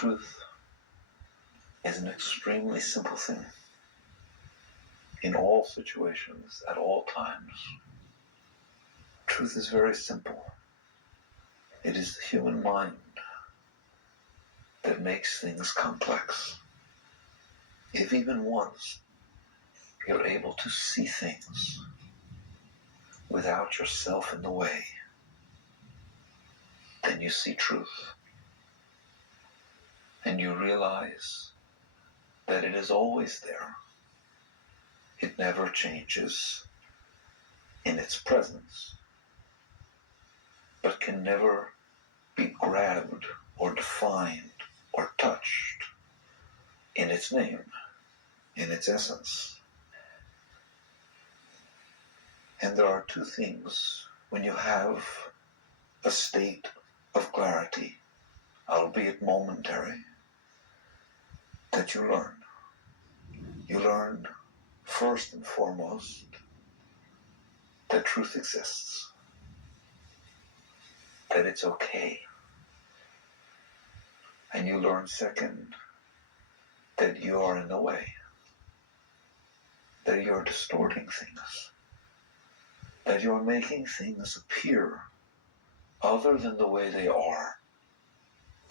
Truth is an extremely simple thing. In all situations, at all times, truth is very simple. It is the human mind that makes things complex. If even once you're able to see things without yourself in the way, then you see truth. And you realize that it is always there. It never changes in its presence, but can never be grabbed or defined or touched in its name, in its essence. And there are two things when you have a state of clarity, albeit momentary, that you learn. You learn, first and foremost, that truth exists, that it's okay. And you learn, second, that you are in the way, that you're distorting things, that you're making things appear other than the way they are,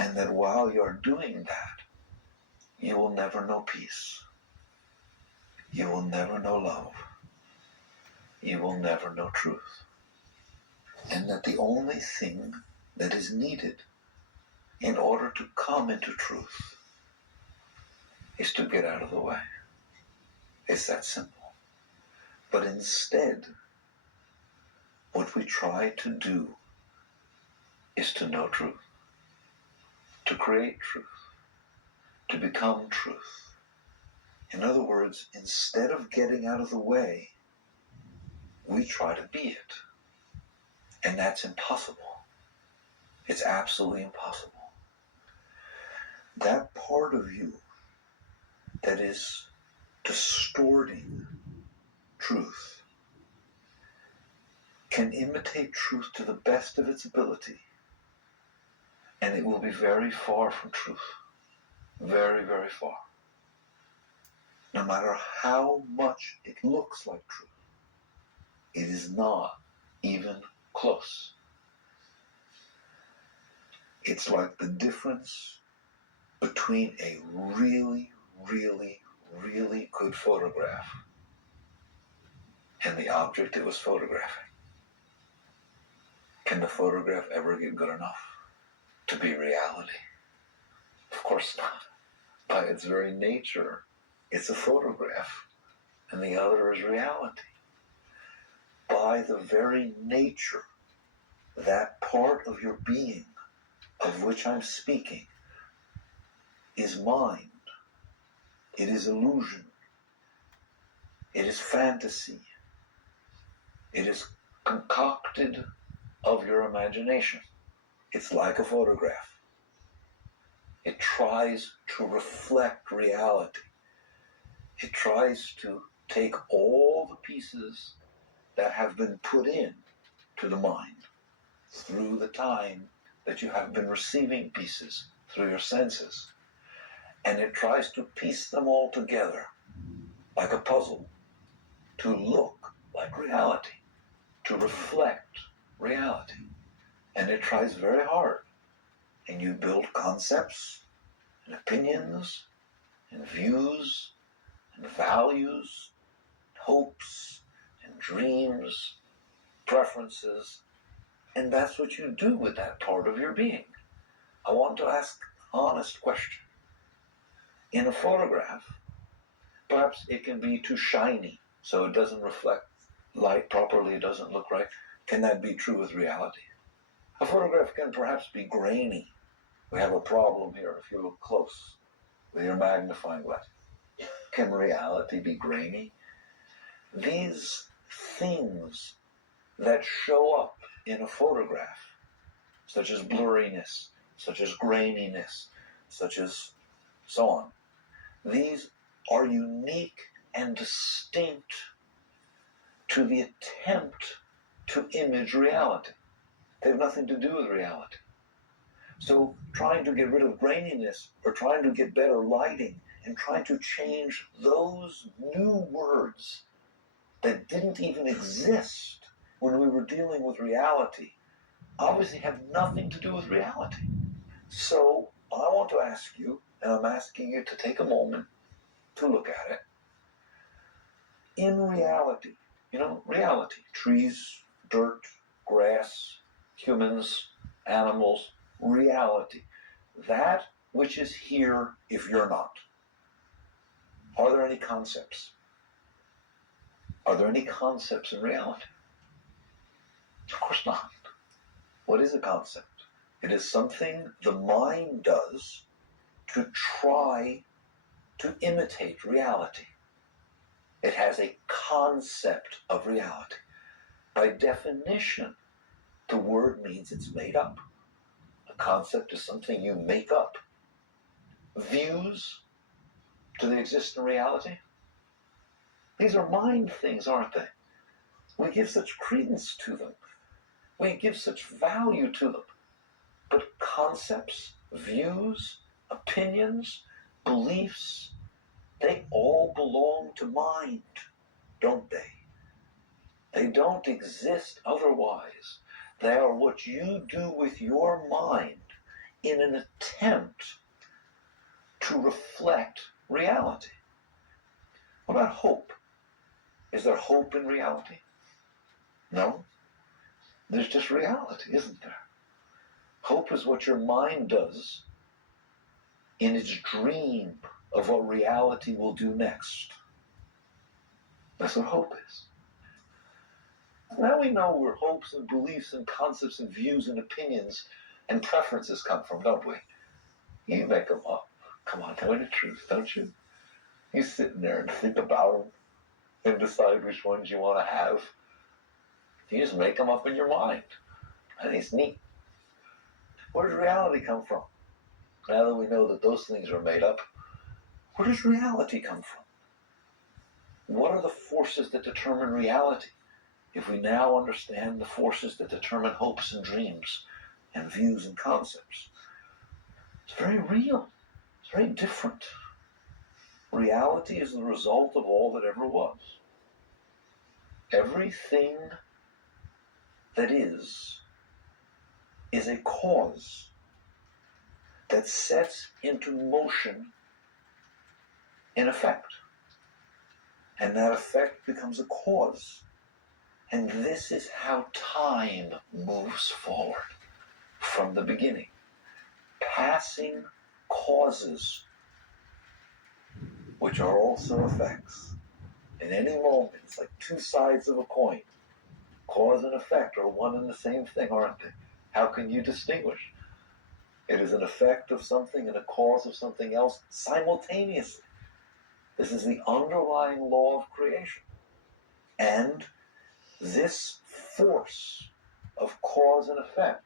and that while you're doing that, you will never know peace. You will never know love. You will never know truth. And that the only thing that is needed in order to come into truth is to get out of the way. It's that simple. But instead, what we try to do is to know truth, to create truth, to become truth. In other words, instead of getting out of the way, we try to be it. And that's impossible. It's absolutely impossible. That part of you that is distorting truth can imitate truth to the best of its ability, and it will be very far from truth. Very, very far. No matter how much it looks like truth, it is not even close. It's like the difference between a really, really, really good photograph and the object it was photographing. Can the photograph ever get good enough to be reality? Of course not. By its very nature, it's a photograph, and the other is reality. By the very nature, that part of your being of which I'm speaking is mind. It is illusion. It is fantasy. It is concocted of your imagination. It's like a photograph. It tries to reflect reality. It tries to take all the pieces that have been put in to the mind through the time that you have been receiving pieces through your senses. And it tries to piece them all together like a puzzle to look like reality, to reflect reality. And it tries very hard. And you build concepts and opinions and views and values, hopes and dreams, preferences, and that's what you do with that part of your being. I want to ask an honest question. In a photograph, perhaps it can be too shiny, so it doesn't reflect light properly, it doesn't look right. Can that be true with reality? A photograph can perhaps be grainy. We have a problem here if you look close with your magnifying glass. Can reality be grainy? These things that show up in a photograph, such as blurriness, such as graininess, such as so on, these are unique and distinct to the attempt to image reality. They have nothing to do with reality. So trying to get rid of graininess or trying to get better lighting and trying to change those new words that didn't even exist when we were dealing with reality obviously have nothing to do with reality. So I want to ask you, and I'm asking you to take a moment to look at it. In reality, reality, trees, dirt, grass, humans, animals, reality, that which is here if you're not. Are there any concepts? Are there any concepts in reality? Of course not. What is a concept? It is something the mind does to try to imitate reality. It has a concept of reality. By definition, the word means it's made up. A concept is something you make up. Views, do they exist in reality? These are mind things, aren't they? We give such credence to them. We give such value to them. But concepts, views, opinions, beliefs, they all belong to mind, don't they? They don't exist otherwise. They are what you do with your mind in an attempt to reflect reality. What about hope? Is there hope in reality? No. There's just reality, isn't there? Hope is what your mind does in its dream of what reality will do next. That's what hope is. Now we know where hopes and beliefs and concepts and views and opinions and preferences come from, don't we? You make them up. Come on, tell me the truth, don't you? You sit in there and think about them and decide which ones you want to have. You just make them up in your mind. I think it's neat. Where does reality come from? Now that we know that those things are made up, where does reality come from? What are the forces that determine reality? If we now understand the forces that determine hopes and dreams and views and concepts, it's very real. It's very different. Reality is the result of all that ever was. Everything that is a cause that sets into motion an effect. And that effect becomes a cause. And this is how time moves forward from the beginning. Passing causes, which are also effects. In any moment, it's like two sides of a coin. Cause and effect are one and the same thing, aren't they? How can you distinguish? It is an effect of something and a cause of something else simultaneously. This is the underlying law of creation. And this force of cause and effect,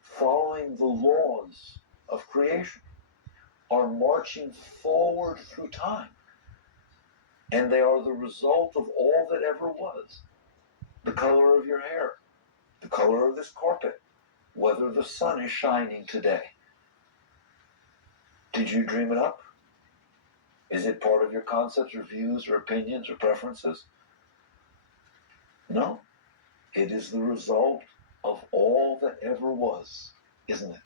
following the laws of creation, are marching forward through time. And they are the result of all that ever was. The color of your hair, the color of this carpet, whether the sun is shining today. Did you dream it up? Is it part of your concepts or views or opinions or preferences? No. It is the result of all that ever was, isn't it?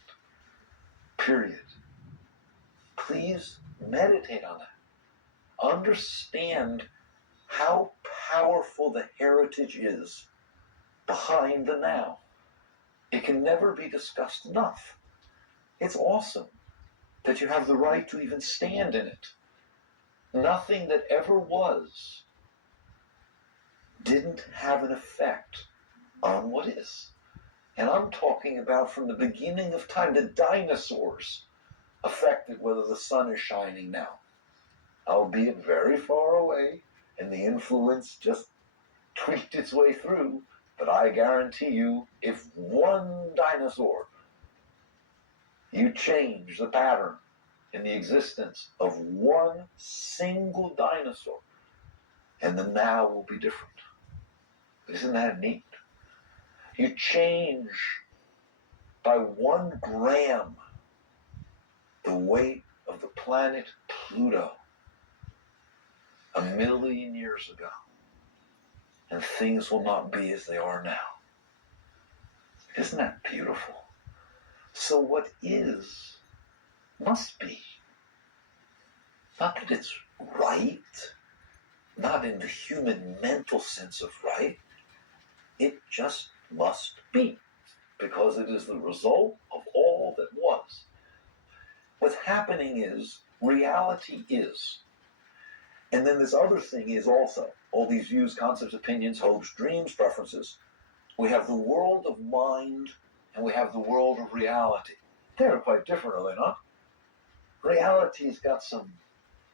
Period. Please meditate on that. Understand how powerful the heritage is behind the now. It can never be discussed enough. It's awesome that you have the right to even stand in it. Nothing that ever was didn't have an effect on what is. And I'm talking about from the beginning of time. The dinosaurs affected whether the sun is shining now, albeit very far away, and the influence just tweaked its way through. But I guarantee you, if one dinosaur, you change the pattern in the existence of one single dinosaur, and the now will be different. Isn't that neat? You change by 1 gram the weight of the planet Pluto 1,000,000 years ago, and things will not be as they are now. Isn't that beautiful? So what is must be. Not that it's right, not in the human mental sense of right. It just must be, because it is the result of all that was. What's happening is reality is. And then this other thing is also all these views, concepts, opinions, hopes, dreams, preferences. We have the world of mind and we have the world of reality. They're quite different, are they not? Reality's got some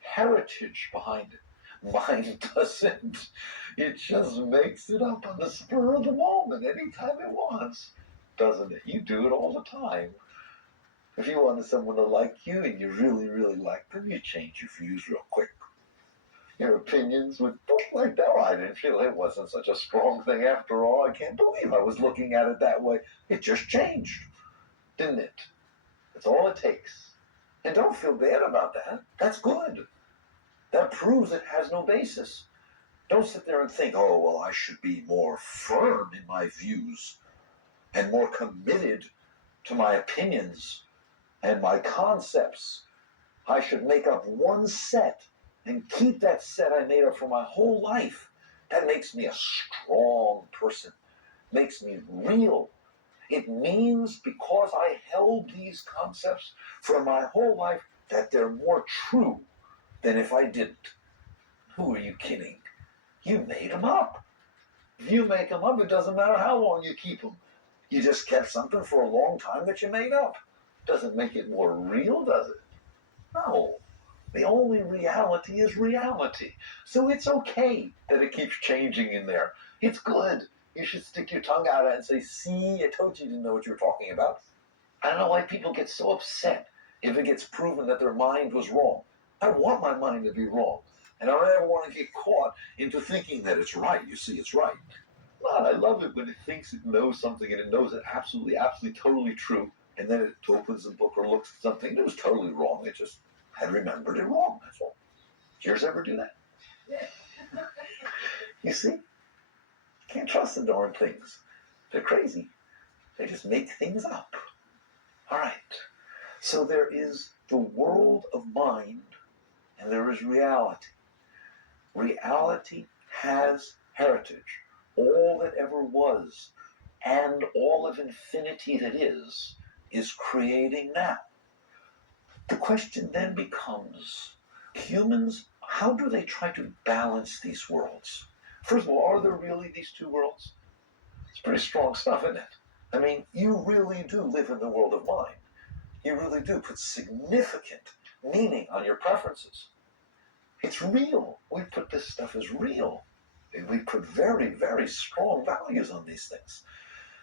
heritage behind it. Mind doesn't. It just makes it up on the spur of the moment, anytime it wants, doesn't it? You do it all the time. If you wanted someone to like you and you really, really like them, you change your views real quick. Your opinions would look like that. Oh, I didn't feel it wasn't such a strong thing after all. I can't believe I was looking at it that way. It just changed, didn't it? That's all it takes. And don't feel bad about that. That's good. That proves it has no basis. Don't sit there and think, oh, well, I should be more firm in my views and more committed to my opinions and my concepts. I should make up one set and keep that set I made up for my whole life. That makes me a strong person, makes me real. It means because I held these concepts for my whole life that they're more true than if I didn't. Who are you kidding? You made them up. If you make them up, it doesn't matter how long you keep them. You just kept something for a long time that you made up. Doesn't make it more real, does it? No. The only reality is reality. So it's okay that it keeps changing in there. It's good. You should stick your tongue out at it and say, see, I told you didn't know what you were talking about. I don't know why people get so upset if it gets proven that their mind was wrong. I want my mind to be wrong. And I don't ever want to get caught into thinking that it's right. You see, it's right. But I love it when it thinks it knows something and it knows it absolutely, absolutely, totally true. And then it opens the book or looks at something that was totally wrong. It just had remembered it wrong. That's all. Yours ever do that? Yeah. You see? Can't trust the darn things. They're crazy. They just make things up. All right. So there is the world of mind and there is reality. Reality has heritage. All that ever was and all of infinity that is creating now. The question then becomes, humans, how do they try to balance these worlds? First of all, are there really these two worlds? It's pretty strong stuff, isn't it? I mean, you really do live in the world of mind. You really do put significant meaning on your preferences. It's real. We put this stuff as real. We put very, very strong values on these things.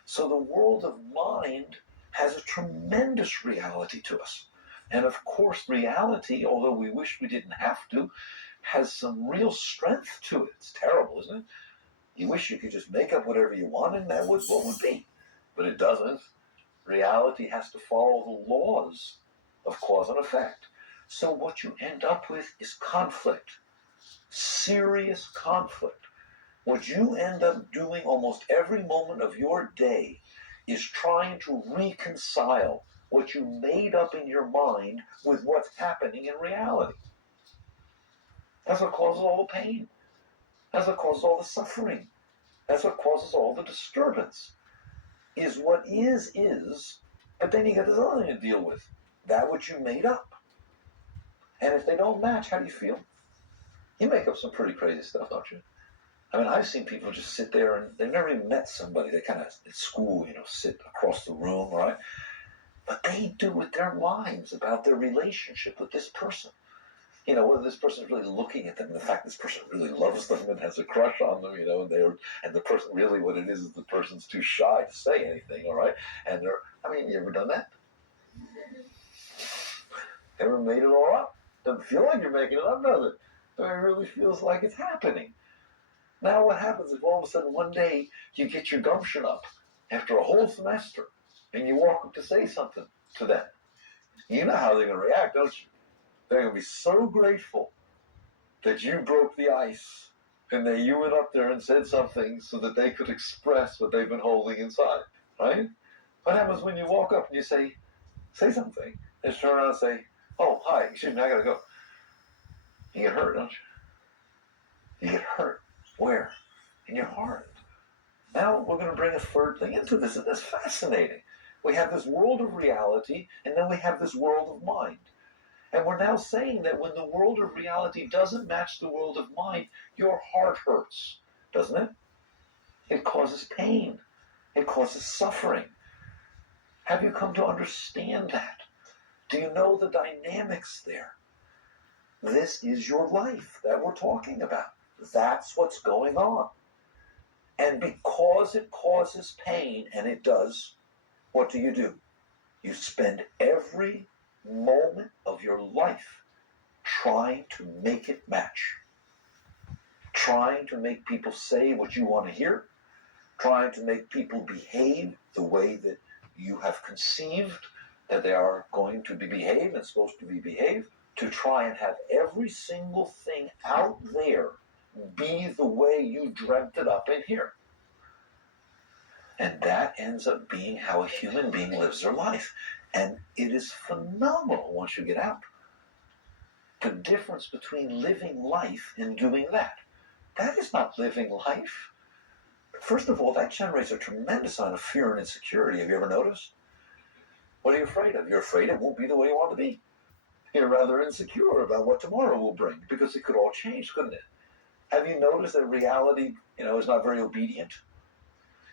So the world of mind has a tremendous reality to us. And of course, reality, although we wish we didn't have to, has some real strength to it. It's terrible, isn't it? You wish you could just make up whatever you want and that was what would be. But it doesn't. Reality has to follow the laws of cause and effect. So what you end up with is conflict. Serious conflict. What you end up doing almost every moment of your day is trying to reconcile what you made up in your mind with what's happening in reality. That's what causes all the pain. That's what causes all the suffering. That's what causes all the disturbance. Is what is, but then you got this other thing to deal with. That which you made up. And if they don't match, how do you feel? You make up some pretty crazy stuff, don't you? I mean, I've seen people just sit there and they've never even met somebody. They kind of, at school, sit across the room, right? But they do with their lives about their relationship with this person. Whether this person is really looking at them, and the fact this person really loves them and has a crush on them, and the person really, what it is the person's too shy to say anything, all right? And you ever done that? Ever made it all up? Doesn't feel like you're making it up, does it? It really feels like it's happening. Now what happens if all of a sudden one day you get your gumption up after a whole semester and you walk up to say something to them. You know how they're going to react, don't you? They're going to be so grateful that you broke the ice and that you went up there and said something so that they could express what they've been holding inside, right? What happens when you walk up and you say something, and turn around and say, oh, hi, excuse me, I gotta go. You get hurt, don't you? You get hurt. Where? In your heart. Now we're going to bring a third thing into this, and that's fascinating. We have this world of reality, and then we have this world of mind. And we're now saying that when the world of reality doesn't match the world of mind, your heart hurts, doesn't it? It causes pain. It causes suffering. Have you come to understand that? Do you know the dynamics there? This is your life that we're talking about. That's what's going on. And because it causes pain, and it does, what do? You spend every moment of your life trying to make it match. Trying to make people say what you want to hear. Trying to make people behave the way that you have conceived that they are going to be behaved and supposed to be behaved. To try and have every single thing out there be the way you dreamt it up in here. And that ends up being how a human being lives their life. And it is phenomenal once you get out. The difference between living life and doing that. That is not living life. First of all, that generates a tremendous amount of fear and insecurity. Have you ever noticed? What are you afraid of? You're afraid it won't be the way you want it to be. You're rather insecure about what tomorrow will bring, because it could all change, couldn't it? Have you noticed that reality, is not very obedient?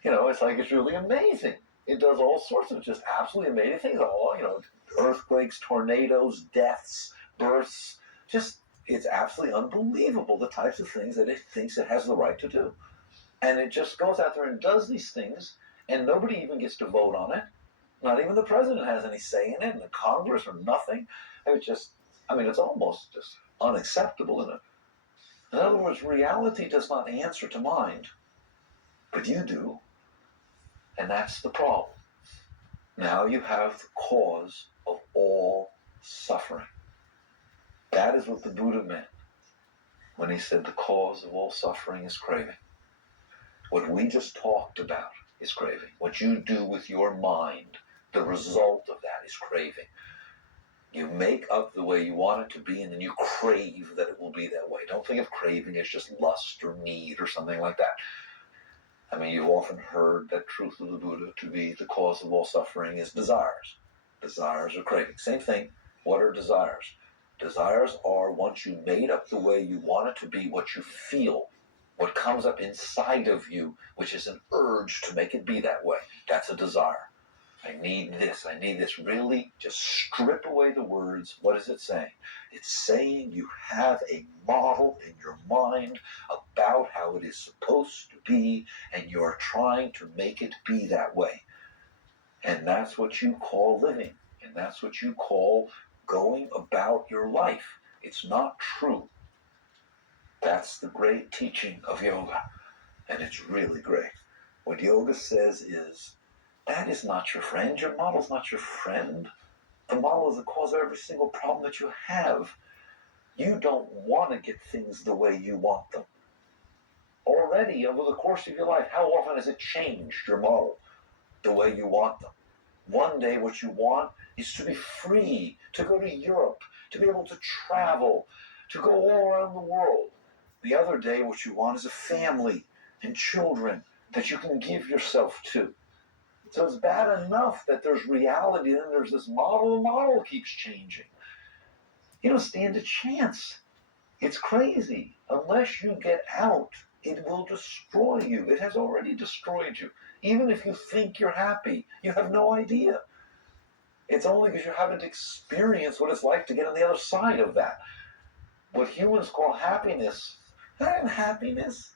It's like it's really amazing. It does all sorts of just absolutely amazing things. Earthquakes, tornadoes, deaths, births. It's absolutely unbelievable the types of things that it thinks it has the right to do. And it just goes out there and does these things, and nobody even gets to vote on it. Not even the president has any say in it, and the Congress or nothing. It's almost just unacceptable, isn't it? In other words, reality does not answer to mind, but you do. And that's the problem. Now you have the cause of all suffering. That is what the Buddha meant when he said the cause of all suffering is craving. What we just talked about is craving. What you do with your mind, the result of that is craving. You make up the way you want it to be, and then you crave that it will be that way. Don't think of craving as just lust or need or something like that. You've often heard that truth of the Buddha to be the cause of all suffering is desires. Desires are craving. Same thing. What are desires? Desires are, once you made up the way you want it to be, what you feel, what comes up inside of you, which is an urge to make it be that way. That's a desire. I need this. Really, just strip away the words. What is it saying? It's saying you have a model in your mind about how it is supposed to be, and you're trying to make it be that way. And that's what you call living. And that's what you call going about your life. It's not true. That's the great teaching of yoga. And it's really great. What yoga says is, that is not your friend. Your model is not your friend. The model is the cause of every single problem that you have. You don't want to get things the way you want them. Already, over the course of your life, how often has it changed your model the way you want them? One day what you want is to be free, to go to Europe, to be able to travel, to go all around the world. The other day what you want is a family and children that you can give yourself to. So it's bad enough that there's reality, then there's this model. The model keeps changing. You don't stand a chance. It's crazy. Unless you get out, it will destroy you. It has already destroyed you. Even if you think you're happy, you have no idea. It's only because you haven't experienced what it's like to get on the other side of that. What humans call happiness, that isn't happiness.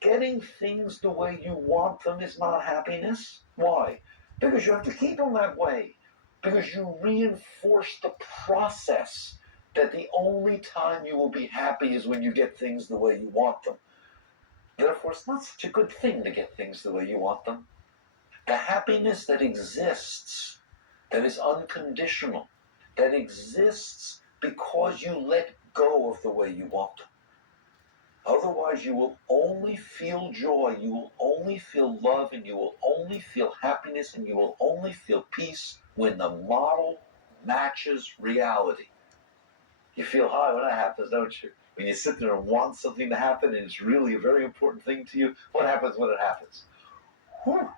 Getting things the way you want them is not happiness. Why? Because you have to keep them that way. Because you reinforce the process that the only time you will be happy is when you get things the way you want them. Therefore, it's not such a good thing to get things the way you want them. The happiness that exists, that is unconditional, that exists because you let go of the way you want. Otherwise, you will only feel joy, you will only feel love, and you will only feel happiness, and you will only feel peace when the model matches reality. You feel high when that happens, don't you? When you sit there and want something to happen and it's really a very important thing to you, what happens when it happens? Whew.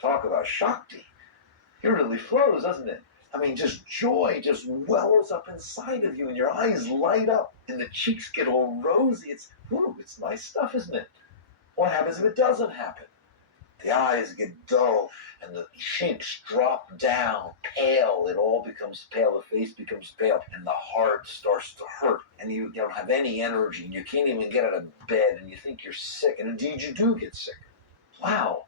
Talk about Shakti. It really flows, doesn't it? I mean, just joy just wells up inside of you and your eyes light up and the cheeks get all rosy. It's nice stuff, isn't it? What happens if it doesn't happen? The eyes get dull and the cheeks drop down, pale. It all becomes pale. The face becomes pale and the heart starts to hurt and you don't have any energy and you can't even get out of bed and you think you're sick. And indeed you do get sick. Wow.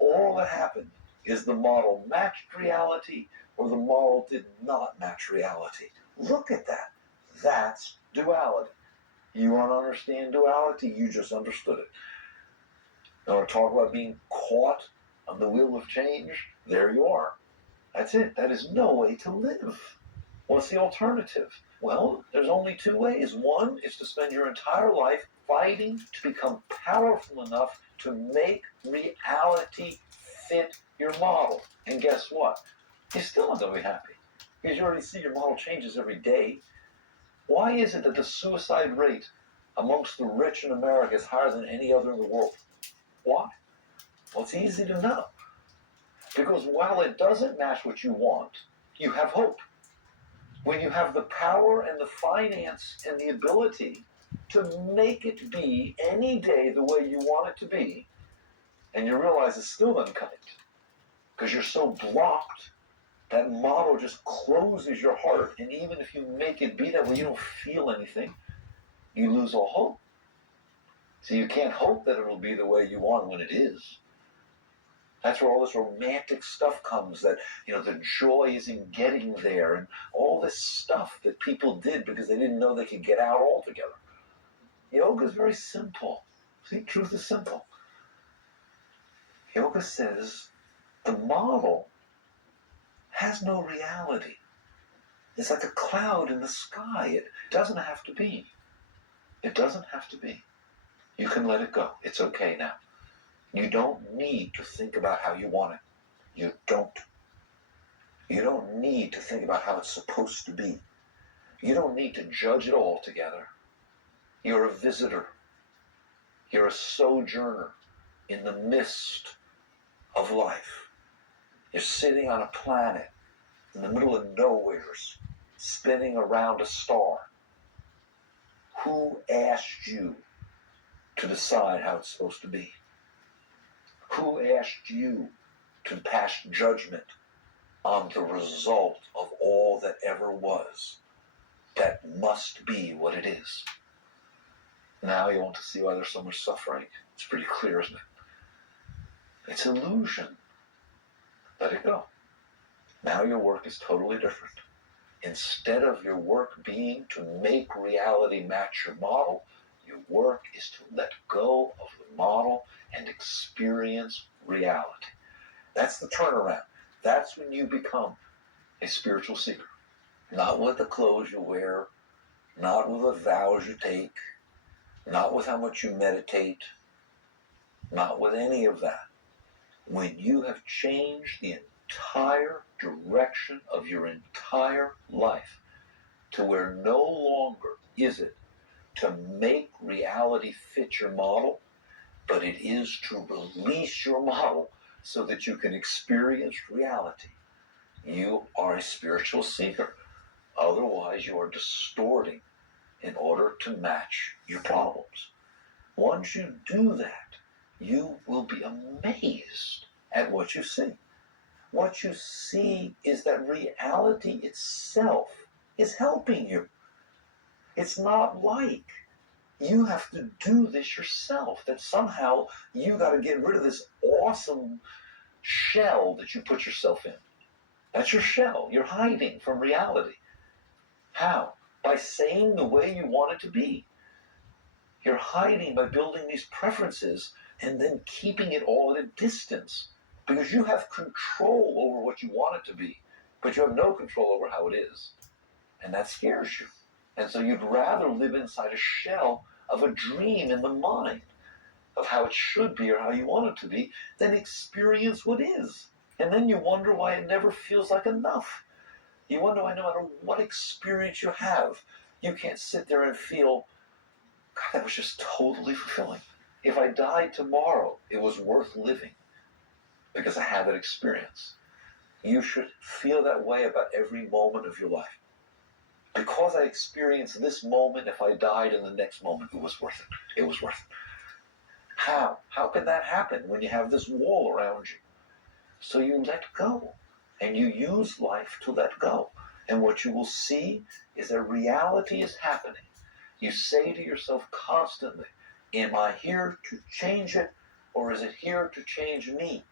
All that happened is the model matched reality or the model did not match reality. Look at that. That's duality. You want to understand duality? You just understood it. You want to talk about being caught on the wheel of change? There you are. That's it. That is no way to live. What's the alternative? Well, there's only two ways. One is to spend your entire life fighting to become powerful enough to make reality fit your model. And guess what? You're still not going to be happy because you already see your model changes every day. Why is it that the suicide rate amongst the rich in America is higher than any other in the world? Why? Well, it's easy to know. Because while it doesn't match what you want, you have hope. When you have the power and the finance and the ability to make it be any day the way you want it to be, and you realize it's still not cut it, because you're so blocked, that model just closes your heart, and even if you make it be that way, you don't feel anything. You lose all hope. So you can't hope that it'll be the way you want when it is. That's where all this romantic stuff comes, that, the joy is in getting there, and all this stuff that people did because they didn't know they could get out altogether. Yoga is very simple. See, truth is simple. Yoga says the model has no reality. It's like a cloud in the sky. It doesn't have to be. It doesn't have to be. You can let it go. It's okay now. You don't need to think about how you want it. You don't. You don't need to think about how it's supposed to be. You don't need to judge it all together. You're a visitor. You're a sojourner in the midst of life. You're sitting on a planet in the middle of nowhere, spinning around a star. Who asked you to decide how it's supposed to be? Who asked you to pass judgment on the result of all that ever was? That must be what it is. Now you want to see why there's so much suffering? It's pretty clear, isn't it? It's illusion. Let it go. Now your work is totally different. Instead of your work being to make reality match your model, your work is to let go of the model and experience reality. That's the turnaround. That's when you become a spiritual seeker. Not with the clothes you wear, not with the vows you take, not with how much you meditate, not with any of that. When you have changed the entire direction of your entire life to where no longer is it to make reality fit your model, but it is to release your model so that you can experience reality. You are a spiritual seeker. Otherwise, you are distorting in order to match your problems. Once you do that, you will be amazed at what you see. What you see is that reality itself is helping you. It's not like you have to do this yourself, that somehow you got to get rid of this awesome shell that you put yourself in. That's your shell. You're hiding from reality. How? By saying the way you want it to be. You're hiding by building these preferences and then keeping it all at a distance. Because you have control over what you want it to be, but you have no control over how it is. And that scares you. And so you'd rather live inside a shell of a dream in the mind of how it should be or how you want it to be than experience what is. And then you wonder why it never feels like enough. You wonder why no matter what experience you have, you can't sit there and feel, God, that was just totally fulfilling. If I died tomorrow, it was worth living because I had that experience. You should feel that way about every moment of your life. Because I experienced this moment, if I died in the next moment, it was worth it. It was worth it. How? How can that happen when you have this wall around you? So you let go, and you use life to let go. And what you will see is that reality is happening. You say to yourself constantly, am I here to change it, or is it here to change me?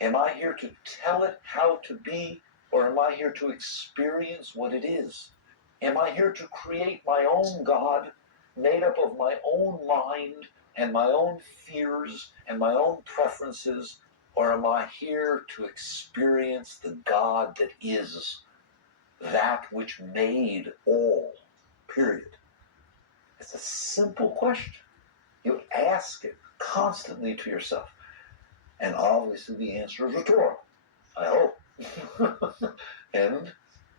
Am I here to tell it how to be, or am I here to experience what it is? Am I here to create my own God, made up of my own mind and my own fears and my own preferences, or am I here to experience the God that is, that which made all, period? It's a simple question. You ask it constantly to yourself. And obviously the answer is rhetorical, I hope. And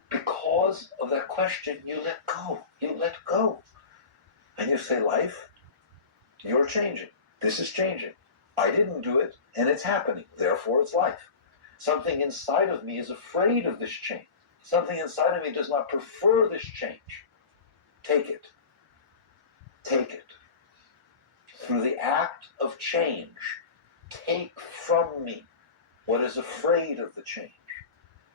because of that question, you let go. You let go. And you say, life, you're changing. This is changing. I didn't do it, and it's happening. Therefore, it's life. Something inside of me is afraid of this change. Something inside of me does not prefer this change. Take it. Take it. Through the act of change, take from me what is afraid of the change.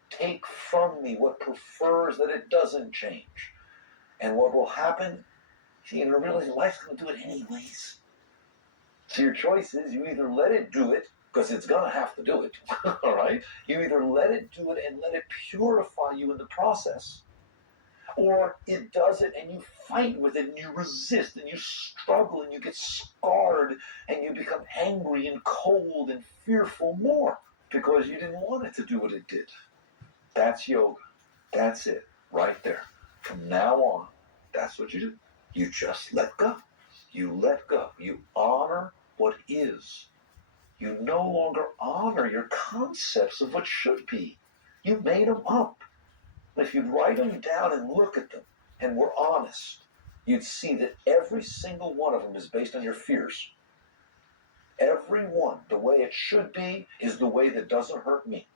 Take from me what prefers that it doesn't change. And what will happen, you're going to realize life's going to do it anyways. So your choice is you either let it do it, because it's going to have to do it, all right? You either let it do it and let it purify you in the process, or it does it and you fight with it and you resist and you struggle and you get scarred and you become angry and cold and fearful more because you didn't want it to do what it did. That's yoga. That's it, right there. From now on, that's what you do. You just let go. You let go. You honor what is. You no longer honor your concepts of what should be. You made them up. If you'd write them down and look at them and were honest, you'd see that every single one of them is based on your fears. Every one, the way it should be, is the way that doesn't hurt me.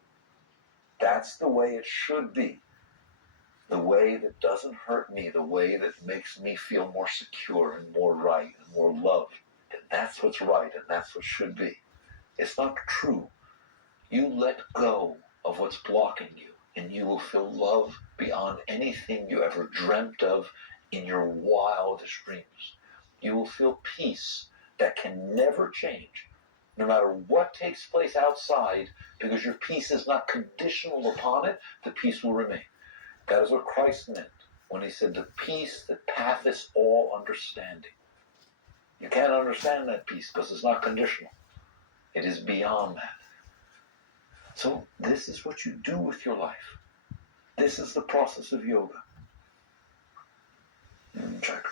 That's the way it should be. The way that doesn't hurt me, the way that makes me feel more secure and more right and more loved. And that's what's right and that's what should be. It's not true. You let go of what's blocking you and you will feel love beyond anything you ever dreamt of in your wildest dreams. You will feel peace that can never change, no matter what takes place outside, because your peace is not conditional upon it, the peace will remain. That is what Christ meant when he said, the peace that passeth all understanding. You can't understand that peace because it's not conditional. It is beyond that. So this is what you do with your life. This is the process of yoga. Check.